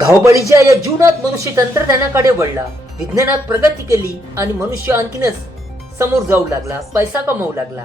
धावपळीच्या या जीवनात मनुष्य तंत्रज्ञानाकडे वळला, विज्ञानात प्रगती केली आणि मनुष्य आणखीनच समोर जाऊ लागला, पैसा कमवू लागला.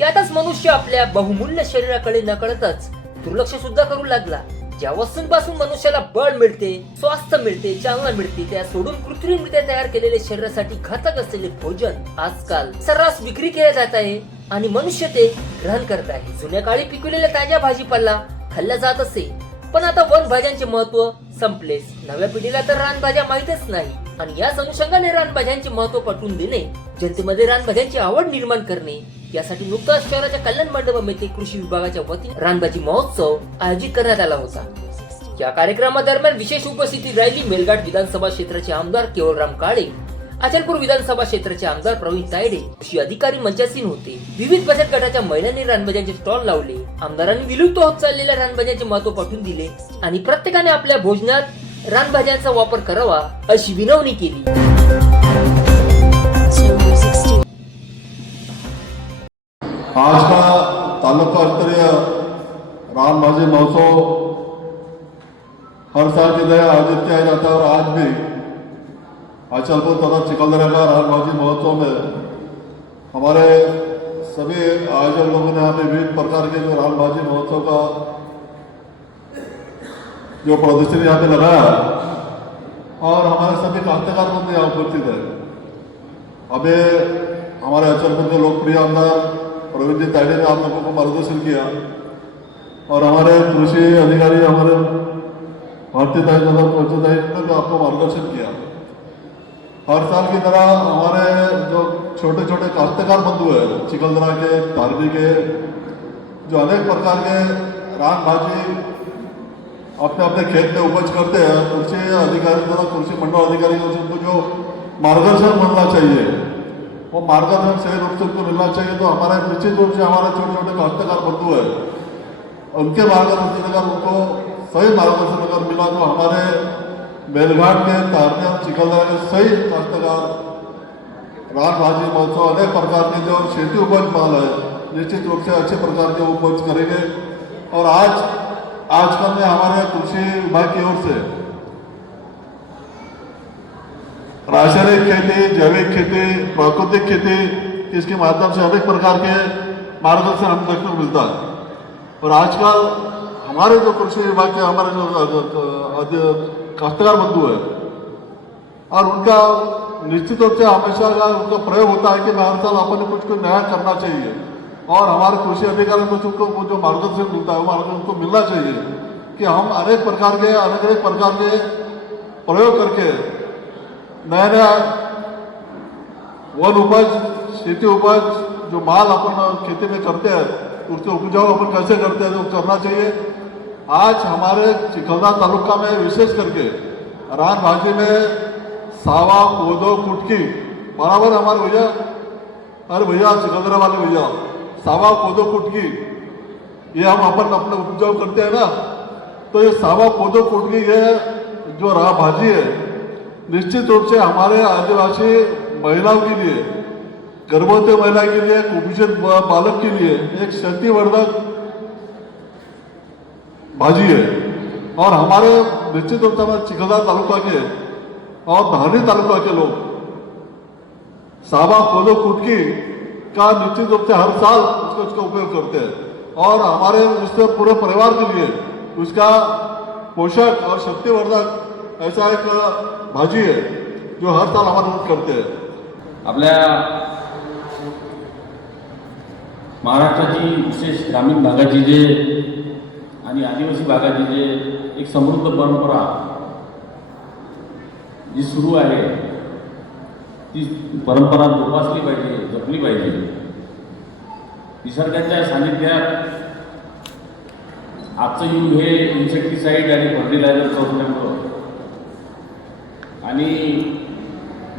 यातच मनुष्य आपल्या बहुमूल्य शरीराकडे नकळतच दुर्लक्ष सुद्धा करू लागला. ज्या वस्तूंपासून मनुष्याला बळ मिळते, स्वास्थ्य मिळते, चालना मिळते, त्या सोडून कृत्रिमरित्या तयार केलेले शरीरासाठी घातक असलेले भोजन आजकाल सर्रास विक्री केले जात आहे आणि मनुष्य ते ग्रहण करत आहे. जुन्या काळी पिकवलेल्या ताज्या भाजीपाला खाल्ला जात असे, पण आता वनभाज्यांचे महत्व संपलेच. नव्या पिढीला तर रानभाज्या माहितच नाही आणि याच अनुषंगाने रानभाज्यांचे महत्व पटवून देणे, जनतेमध्ये रानभाज्यांची आवड निर्माण करणे यासाठी नुकताच शहराच्या कल्याण मंडपम येथे कृषी विभागाच्या वतीने रानभाजी महोत्सव आयोजित करण्यात आला होता. या कार्यक्रमादरम्यान विशेष उपस्थिती राहिली मेलघाट विधानसभा क्षेत्राचे आमदार केवलराम काळे, अचलपूर विधानसभा क्षेत्राचे आमदार प्रवीण तायडे, कृषी अधिकारी मंचासीन होते. विविध बचत गटाच्या महिलांनी रानभाज्यांचे स्टॉल लावले. आमदारांनी विलुप्त होत चाललेल्या रानभाज्यांचे महत्व पटवून दिले आणि प्रत्येकाने आपल्या भोजनात रानभाज्यांचा वापर करावा अशी विनवणी केली. आज का तालुका स्तरीय रानभाजी महोत्सव हर साल की तरह आयोजित किया जाता है और आज भी अचलपुर तथा चिकलदरा का रानभाजी महोत्सव में हमारे सभी आयोजक लोगों ने यहाँ पे विभिन्न प्रकार के जो रानभाजी महोत्सव का जो प्रदर्शन यहाँ पे लगाया और हमारे सभी काश्तकार बंधु यहाँ उपस्थित है. अभी हमारे अचलपुर के लोकप्रिय आमदार प्रवीण जी तायडे ने आप लोगों को मार्गदर्शन किया और हमारे कृषि अधिकारी हमारे भारतीय ताई ने भी आपको मार्गदर्शन किया. हर साल की तरह हमारे जो छोटे छोटे काश्तकार बंधु है चिकलदरा के, धारवी के, जो अनेक प्रकार के रान भाजी अपने अपने खेत में उपज करते हैं, कृषि अधिकारी तथा कृषि मंडल अधिकारी को जो मार्गदर्शन मिलना चाहिए वो मार्गदर्शन सही रूप से उनको मिलना चाहिए. तो हमारे निश्चित रूप से हमारे छोटे छोटे काश्तकार बंधु है उनके मार्गदर्शन अगर उनको सही मार्गदर्शन अगर मिला तो हमारे मेलघाट के, तारने और चिकलदरा के सही काश्तकार रानभाजी महोत्सव अनेक प्रकार के जो खेती उपज माल है निश्चित रूप से अच्छे प्रकार के उपज करेंगे. और आजकल में हमारे कृषि विभाग की ओर से रासायनिक खेती, जैविक खेती, प्राकृतिक खेती, इसके माध्यम से अनेक प्रकार के मार्गदर्शन हम देखने को मिलता है. और आजकल हमारे जो कृषि विभाग के हमारे जो काश्तकार बंधु है और उनका निश्चित रूप से हमेशा उनका प्रयोग होता है कि हर साल अपन कुछ नया करना चाहिए और हमारे कृषि अधिकारी को जो मार्गदर्शन मिलता है वो मार्गदर्शन उनको मिलना चाहिए कि हम अनेक प्रकार के प्रयोग करके नया नया वन उपज, खेती उपज जो माल अपन खेती में करते हैं उसके उपजाऊ अपन कैसे करते हैं तो करना चाहिए. आज हमारे चिकलदरा तालुका में विशेष करके रानभाजी में सावा, कोदो, कुटकी बराबर हमारे भैया, अरे भैया चिकलदरा वाले भैया, सावा, कोदो, कुटकी ये हम अपन अपने उपजाऊ करते हैं ना. तो ये सावा, कोदो, कुटकी ये जो रानभाजी है निश्चित रूप से हमारे आदिवासी महिलाओं के लिए, गर्भवती महिला के लिए, कुपोषित बालक के लिए एक शक्तिवर्धक भाजी है. और हमारे निश्चित रूप से चिकलदरा तालुका के और धारनी तालुका के लोग सावा, कोदो, कुटकी का निश्चित रूप से हर साल उसका उपयोग करते हैं और हमारे इससे पूरे परिवार के लिए उसका पोषक और शक्तिवर्धक ऐसा एक भाजी है जो हर साल हमारे लोग करते हैं. आपल्या महाराष्ट्राची विशेष ग्रामीण भागाची जे आणि आदिवासी भागाची जे एक समृद्ध परंपरा जी सुरू आहे ती परंपरा जोपासली पाहिजे, जपली पाहिजे. निसर्गाच्या सानिध्यात आजचं युग हे इन्सेक्टिसाईड आणि फर्टिलायझरचं असल्यामुळं आणि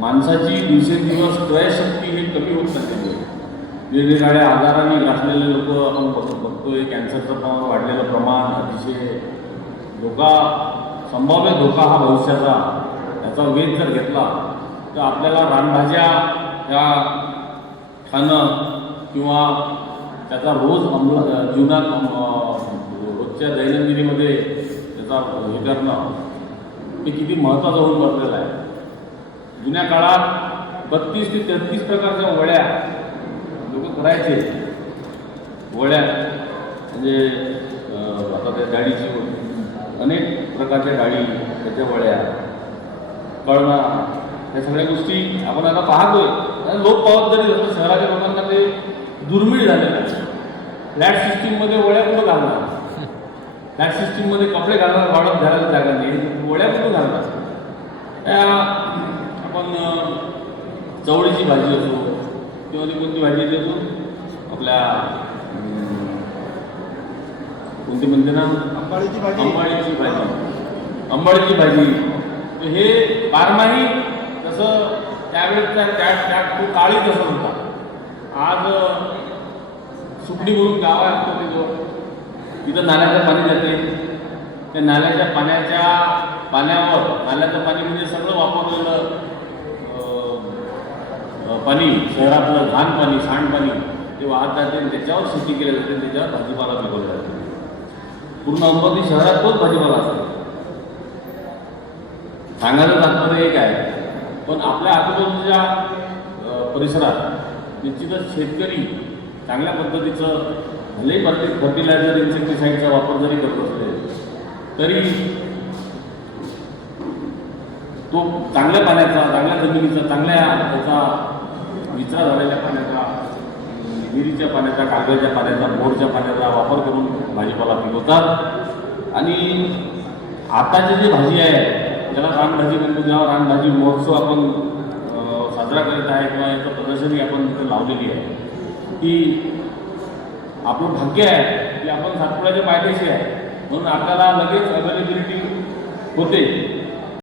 माणसाची दिवसेंदिवस क्रयशक्ती ही कमी होत चाललेली आहे. वेगवेगळ्या आजारांनी ग्रासलेले लोक आपण बघतोय. कॅन्सरचं प्रमाण वाढलेलं प्रमाण, अतिशय संभाव्य धोका हा भविष्याचा याचा वेध जर घेतला तर आपल्याला रानभाज्या ह्या खाणं किंवा त्याचा रोज जीवनात रोजच्या दैनंदिनीमध्ये त्याचा हे करणं हे किती महत्त्वाचं होऊन बसलेलं आहे. जुन्या काळात 32 ते 33 प्रकारच्या वड्या लोक करायचे. वड्या म्हणजे आता त्या डाळीची अनेक प्रकारच्या डाळी, त्याच्या वड्या, कळणा, या सगळ्या गोष्टी आपण आता पाहतोय. लोक पावत जरी जसं शहराच्या लोकांना ते दुर्मिळ झालेलं आहे. फ्लॅट सिस्टीममध्ये वड्या कुठं घालणार, फ्लॅट सिस्टीममध्ये कपडे घालणार, वाढत घालायला जागा नाही, वड्या कुठं घालणार. त्या आपण चवळीची भाजी असो किंवा कोणती भाजी असो, आपल्या कोणती म्हणते ना, अंबाडीची भाजी, हे बारमाही तसं त्यावेळेस त्या तो काळीच असं होता. आज सुकडी म्हणून गाव आहे तिथं नाल्याचं पाणी जाते. त्या नाल्याच्या पाण्यावर नाल्याचं पाणी म्हणजे सगळं वापरलेलं पाणी, शहरातलं घाण पाणी, सांडपाणी ते वाहत जाते आणि त्याच्यावर शेती केली जाते, त्याच्यावर भाजीपाला पिकवला जाते. पूर्ण अमरावती शहरात तोच भाजीपाला असतो. सांगायचं तात्पर्य एक आहे, पण आपल्या आजूबाजूच्या परिसरात निश्चितच शेतकरी चांगल्या पद्धतीचं भलेही फर्टिलायझर, इन्सेक्टिसाईडचा वापर जरी करत असले तरी तो चांगल्या पाण्याचा, चांगल्या जमिनीचा, चांगल्या त्याचा विचार झालेल्या पाण्याचा, विहिरीच्या पाण्याचा, कालव्याच्या पाण्याचा, बोरच्या पाण्याचा वापर करून भाजीपाला पिकवतात. आणि आताची जी भाजी आहे ज्याला रानभाजी म्हणतो, जेव्हा रानभाजी महोत्सव आपण साजरा करत आहे किंवा याचं प्रदर्शनही आपण तिथे लावलेली आहे, की आपलं भाग्य आहे की आपण सातपुड्याच्या पायथ्याशी आहे म्हणून आपल्याला लगेच अवेलेबिलिटी होते.